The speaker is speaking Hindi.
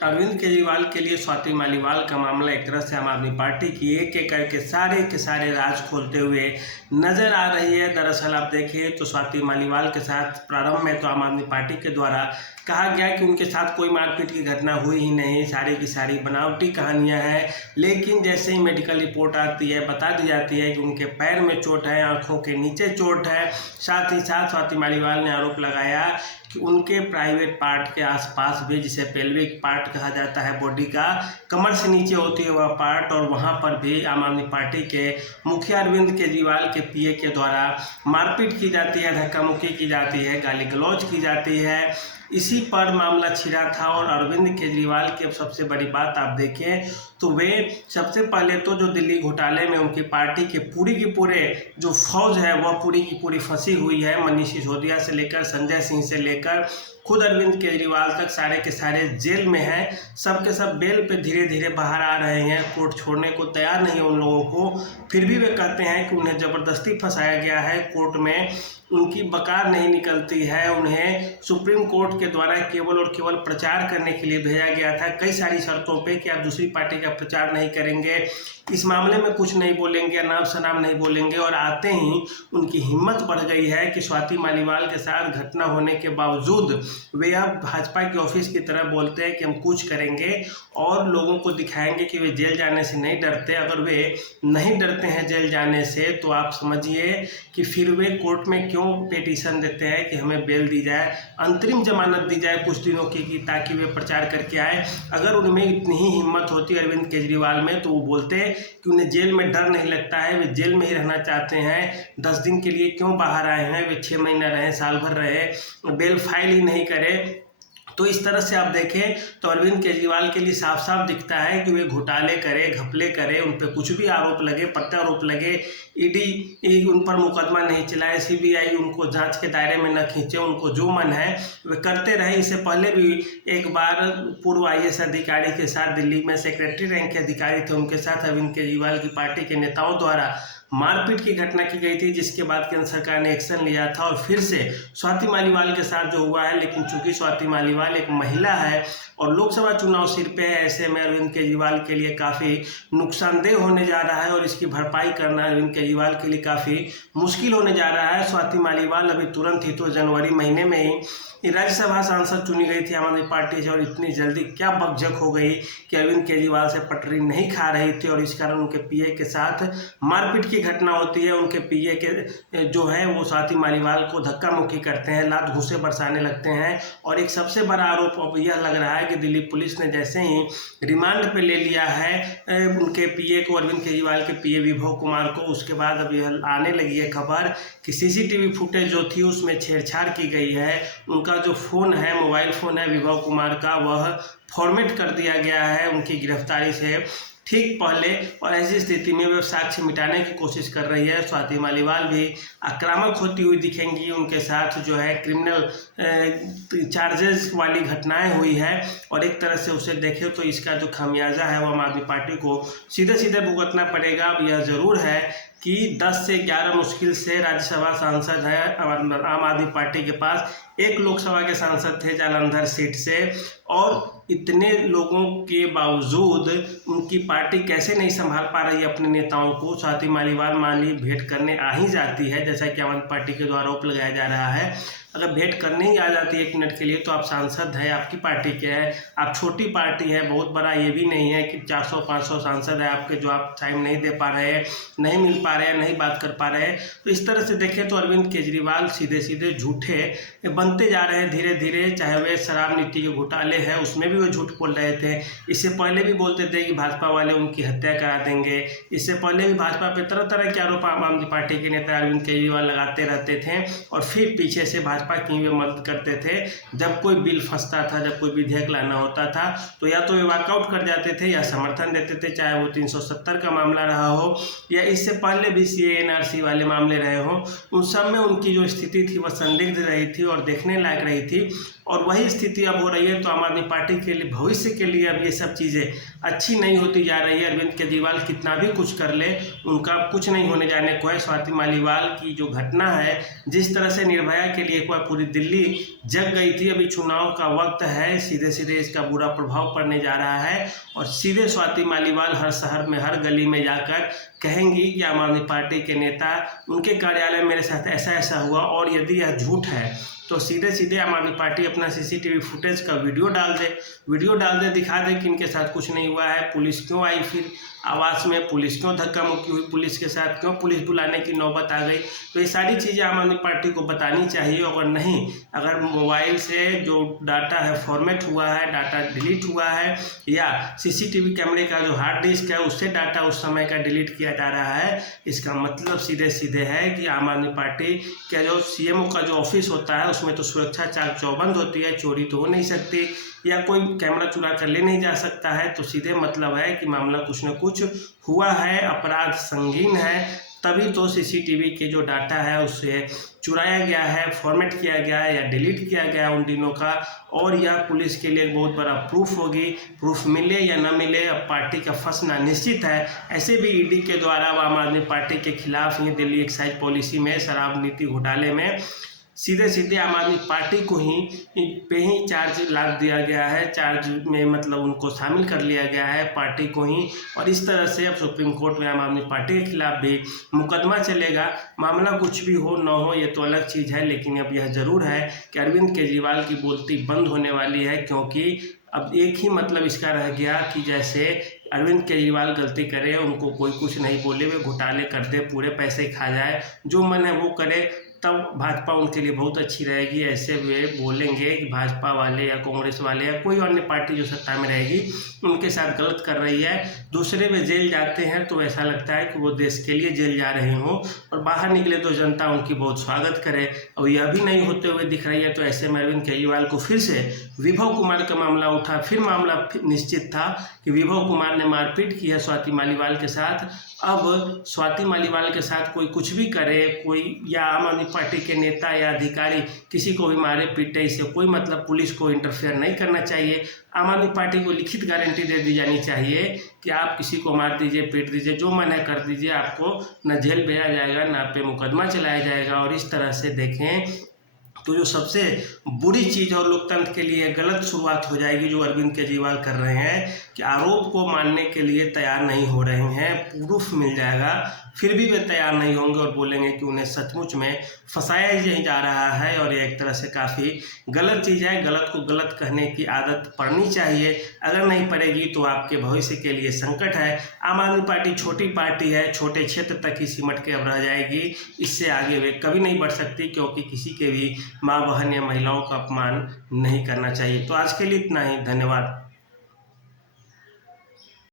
अरविंद केजरीवाल के लिए स्वाति मालीवाल का मामला एक तरह से आम आदमी पार्टी की एक एक करके सारे के सारे राज खोलते हुए नजर आ रही है। दरअसल आप देखिए तो स्वाति मालीवाल के साथ प्रारंभ में तो आम आदमी पार्टी के द्वारा कहा गया कि उनके साथ कोई मारपीट की घटना हुई ही नहीं, सारी की सारी बनावटी कहानियां हैं। लेकिन जैसे ही मेडिकल रिपोर्ट आती है, बता दी जाती है कि उनके पैर में चोट है, आंखों के नीचे चोट है। साथ ही साथ स्वाति मालीवाल ने आरोप लगाया कि उनके प्राइवेट पार्ट के आसपास भी, जिसे पेल्विक पार्ट कहा जाता है बॉडी का, कमर से नीचे होती है वह पार्ट, और वहां पर भी आम आदमी पार्टी के मुखिया अरविंद केजरीवाल के पीए के द्वारा मारपीट की जाती है, धक्का मुक्की की जाती है, गाली गलौज की जाती है। इसी पर मामला छिड़ा था। और अरविंद केजरीवाल की अब सबसे बड़ी बात आप देखें तो वे सबसे पहले तो जो दिल्ली घोटाले में उनकी पार्टी के पूरी की पूरे जो फौज है वह पूरी की पूरी फंसी हुई है। मनीष सिसोदिया से लेकर संजय सिंह से लेकर खुद अरविंद केजरीवाल तक सारे के सारे जेल में हैं। सब के सब बेल पे धीरे धीरे बाहर आ रहे हैं। कोर्ट छोड़ने को तैयार नहीं है उन लोगों को। फिर भी वे कहते हैं कि उन्हें ज़बरदस्ती फंसाया गया है। कोर्ट में उनकी बकार नहीं निकलती है। उन्हें सुप्रीम कोर्ट के द्वारा केवल और केवल प्रचार करने के लिए भेजा गया था, कई सारी शर्तों पे कि आप दूसरी पार्टी का प्रचार नहीं करेंगे, इस मामले में कुछ नहीं बोलेंगे, नाम शनाम नहीं बोलेंगे। और आते ही उनकी हिम्मत बढ़ गई है कि स्वाति मालीवाल के साथ घटना होने के बावजूद वे अब भाजपा के ऑफिस की तरह बोलते हैं कि हम कुछ करेंगे और लोगों को दिखाएंगे कि वे जेल जाने से नहीं डरते। अगर वे नहीं डरते हैं जेल जाने से तो आप समझिए कि फिर वे कोर्ट में क्यों पिटीशन देते हैं कि हमें बेल दी जाए, अंतरिम जमानत दी जाए कुछ दिनों की, ताकि वे प्रचार करके आए। अगर उनमें इतनी ही हिम्मत होती अरविंद केजरीवाल में तो वो बोलते कि उन्हें जेल में डर नहीं लगता है, वे जेल में ही रहना चाहते हैं। 10 दिन के लिए क्यों बाहर आए हैं, वे 6 महीना रहे, साल भर रहे, बेल फाइल ही नहीं करे। तो इस तरह से आप देखें तो अरविंद केजरीवाल के लिए साफ साफ दिखता है कि वे घोटाले करे, घपले करे, उन पर कुछ भी आरोप लगे, प्रत्यारोप लगे, ईडी उन पर मुकदमा नहीं चलाए, सीबीआई उनको जांच के दायरे में न खींचे, उनको जो मन है वे करते रहे। इससे पहले भी एक बार पूर्व आईएएस अधिकारी के साथ, दिल्ली में सेक्रेटरी रैंक के अधिकारी थे, उनके साथ अरविंद केजरीवाल की पार्टी के नेताओं द्वारा मारपीट की घटना की गई थी, जिसके बाद केंद्र सरकार ने एक्शन लिया था। और फिर से स्वाति मालीवाल के साथ जो हुआ है, लेकिन चूंकि स्वाति मालीवाल एक महिला है और लोकसभा चुनाव सिर पे है, ऐसे में अरविंद केजरीवाल के लिए काफ़ी नुकसानदेह होने जा रहा है और इसकी भरपाई करना अरविंद केजरीवाल के लिए काफ़ी मुश्किल होने जा रहा है। स्वाति मालीवाल अभी तुरंत ही तो जनवरी महीने में ही राज्यसभा सांसद चुनी गई थी आम आदमी पार्टी से, और इतनी जल्दी क्या बकझक हो गई कि अरविंद केजरीवाल से पटरी नहीं खा रही थी और इस कारण उनके पीए के साथ मारपीट की घटना होती है। उनके पीए के जो है वो स्वाति मालीवाल को धक्का मुक्की करते हैं, लात घूंसे बरसाने लगते हैं। और एक सबसे बड़ा आरोप अब यह लग रहा है कि दिल्ली पुलिस ने जैसे ही रिमांड पे ले लिया है उनके पीए को, अरविंद केजरीवाल के पीए विभव कुमार को, उसके बाद अब यह आने लगी है खबर कि सीसीटीवी फुटेज जो थी उसमें छेड़छाड़ की गई है। उनका जो फ़ोन है, मोबाइल फ़ोन है विभव कुमार का, वह फॉर्मेट कर दिया गया है उनकी गिरफ्तारी से ठीक पहले। और ऐसी स्थिति में वे साक्ष्य मिटाने की कोशिश कर रही है। स्वाति मालीवाल भी आक्रामक होती हुई दिखेंगी। उनके साथ जो है क्रिमिनल चार्जेस वाली घटनाएं हुई है और एक तरह से उसे देखें तो इसका जो खामियाजा है वो आम आदमी पार्टी को सीधे सीधे भुगतना पड़ेगा। अब यह ज़रूर है कि 10 से 11 मुश्किल से राज्यसभा सांसद है आम आदमी पार्टी के पास। एक लोकसभा के सांसद थे जालंधर सीट से, और इतने लोगों के बावजूद उनकी पार्टी कैसे नहीं संभाल पा रही है अपने नेताओं को। स्वाति मालीवाल मान ली भेंट करने आ ही जाती है, जैसा कि आम आदमी पार्टी के द्वारा आरोप लगाया जा रहा है। अगर भेंट करने ही आ जाती है 1 मिनट के लिए तो आप सांसद है, आपकी पार्टी के हैं, आप छोटी पार्टी है, बहुत बड़ा ये भी नहीं है कि 400-500 सांसद है आपके जो आप टाइम नहीं दे पा रहे हैं, नहीं मिल पा रहे हैं, नहीं बात कर पा रहे हैं। तो इस तरह से देखें तो अरविंद केजरीवाल सीधे सीधे झूठे बनते जा रहे हैं धीरे धीरे। चाहे वे शराब नीति के घोटाले हैं उसमें भी वो झूठ बोल रहे थे। इससे पहले भी बोलते थे कि भाजपा वाले उनकी हत्या करा देंगे। इससे पहले भी भाजपा पे तरह तरह के आरोप आम आदमी पार्टी के नेता अरविंद केजरीवाल लगाते रहते थे और फिर पीछे से भाजपा की वे मदद करते थे। जब कोई बिल फंसता था, जब कोई विधेयक लाना होता था तो या तो वे वॉकआउट कर जाते थे या समर्थन देते थे, चाहे वो 370 का मामला रहा हो या इससे पहले भी CAA NRC वाले मामले रहे हों। उन सब में उनकी जो स्थिति थी वह संदिग्ध रही थी और देखने लायक रही थी, और वही स्थिति अब हो रही है। तो आम आदमी पार्टी के लिए भविष्य के लिए अब ये सब चीज़ें अच्छी नहीं होती जा रही है। अरविंद केजरीवाल कितना भी कुछ कर ले उनका कुछ नहीं होने जाने को है। स्वाति मालीवाल की जो घटना है, जिस तरह से निर्भया के लिए एक बार पूरी दिल्ली जग गई थी। अभी चुनाव का वक्त है, सीधे सीधे इसका बुरा प्रभाव पड़ने जा रहा है और सीधे स्वाति मालीवाल हर शहर में हर गली में जाकर कहेंगी कि आम आदमी पार्टी के नेता उनके कार्यालय में मेरे साथ ऐसा ऐसा हुआ, और यदि यह झूठ है तो सीधे सीधे आम आदमी पार्टी अपना सीसीटीवी फुटेज का वीडियो डाल दे, दिखा दे कि इनके साथ कुछ नहीं हुआ है। पुलिस क्यों आई फिर आवास में, पुलिस क्यों धक्का मुक्की हुई, पुलिस के साथ क्यों पुलिस बुलाने की नौबत आ गई। तो ये सारी चीज़ें आम आदमी पार्टी को बतानी चाहिए। और नहीं, अगर मोबाइल से जो डाटा है फॉर्मेट हुआ है, डाटा डिलीट हुआ है, या सीसीटीवी कैमरे का जो हार्ड डिस्क है उससे डाटा उस समय का डिलीट किया जा रहा है, इसका मतलब सीधे सीधे है कि आम आदमी पार्टी का जो सीएमओ का जो ऑफिस होता है उसमें तो सुरक्षा चाक चौबंद होती है, चोरी तो हो नहीं सकती या कोई कैमरा चुरा कर ले नहीं जा सकता है। तो सीधे मतलब है कि मामला कुछ न कुछ हुआ है, अपराध संगीन है, तभी तो सीसीटीवी के जो डाटा है उससे चुराया गया है, फॉर्मेट किया गया है या डिलीट किया गया है उन दिनों का। और यह पुलिस के लिए बहुत बड़ा प्रूफ होगी। प्रूफ मिले या न मिले, अब पार्टी का फंसना निश्चित है। ऐसे भी ईडी के द्वारा आम आदमी पार्टी के खिलाफ ही दिल्ली एक्साइज पॉलिसी में शराब नीति घोटाले में सीधे सीधे आम आदमी पार्टी को ही चार्ज लाद दिया गया है, चार्ज में मतलब उनको शामिल कर लिया गया है पार्टी को ही। और इस तरह से अब सुप्रीम कोर्ट में आम आदमी पार्टी के खिलाफ भी मुकदमा चलेगा। मामला कुछ भी हो न हो ये तो अलग चीज़ है, लेकिन अब यह ज़रूर है कि अरविंद केजरीवाल की बोलती बंद होने वाली है, क्योंकि अब एक ही मतलब इसका रह गया कि जैसे अरविंद केजरीवाल गलती करे, उनको कोई कुछ नहीं बोले, वे घोटाले कर दे, पूरे पैसे खा जाए, जो मन है वो करे, तब भाजपा उनके लिए बहुत अच्छी रहेगी। ऐसे वे बोलेंगे कि भाजपा वाले या कांग्रेस वाले या कोई अन्य पार्टी जो सत्ता में रहेगी उनके साथ गलत कर रही है। दूसरे वे जेल जाते हैं तो ऐसा लगता है कि वो देश के लिए जेल जा रहे हों, और बाहर निकले तो जनता उनकी बहुत स्वागत करे। और यह भी नहीं होते हुए दिख रही है, तो ऐसे में अरविंद केजरीवाल को फिर से विभव कुमार का मामला उठा। फिर मामला निश्चित था कि विभव कुमार ने मारपीट की है स्वाति मालीवाल के साथ। अब स्वाति मालीवाल के साथ कोई कुछ भी करे, कोई या आम आदमी पार्टी के नेता या अधिकारी किसी को भी मारे पीटे, इससे कोई मतलब पुलिस को इंटरफेयर नहीं करना चाहिए। आम आदमी पार्टी को लिखित गारंटी दे दी जानी चाहिए कि आप किसी को मार दीजिए, पीट दीजिए, जो मन है कर दीजिए, आपको न जेल भेजा जाएगा न आप पे मुकदमा चलाया जाएगा। और इस तरह से देखें तो जो सबसे बुरी चीज़ और लोकतंत्र के लिए गलत शुरुआत हो जाएगी जो अरविंद केजरीवाल कर रहे हैं कि आरोप को मानने के लिए तैयार नहीं हो रहे हैं। प्रूफ मिल जाएगा फिर भी वे तैयार नहीं होंगे और बोलेंगे कि उन्हें सचमुच में फंसाया ही जा रहा है। और ये एक तरह से काफ़ी गलत चीज़ है। गलत को गलत कहने की आदत पड़नी चाहिए, अगर नहीं पड़ेगी तो आपके भविष्य के लिए संकट है। आम आदमी पार्टी छोटी पार्टी है, छोटे क्षेत्र तक ही सिमट के अब रह जाएगी, इससे आगे वे कभी नहीं बढ़ सकती, क्योंकि किसी के भी माँ बहन या महिलाओं का अपमान नहीं करना चाहिए। तो आज के लिए इतना ही, धन्यवाद।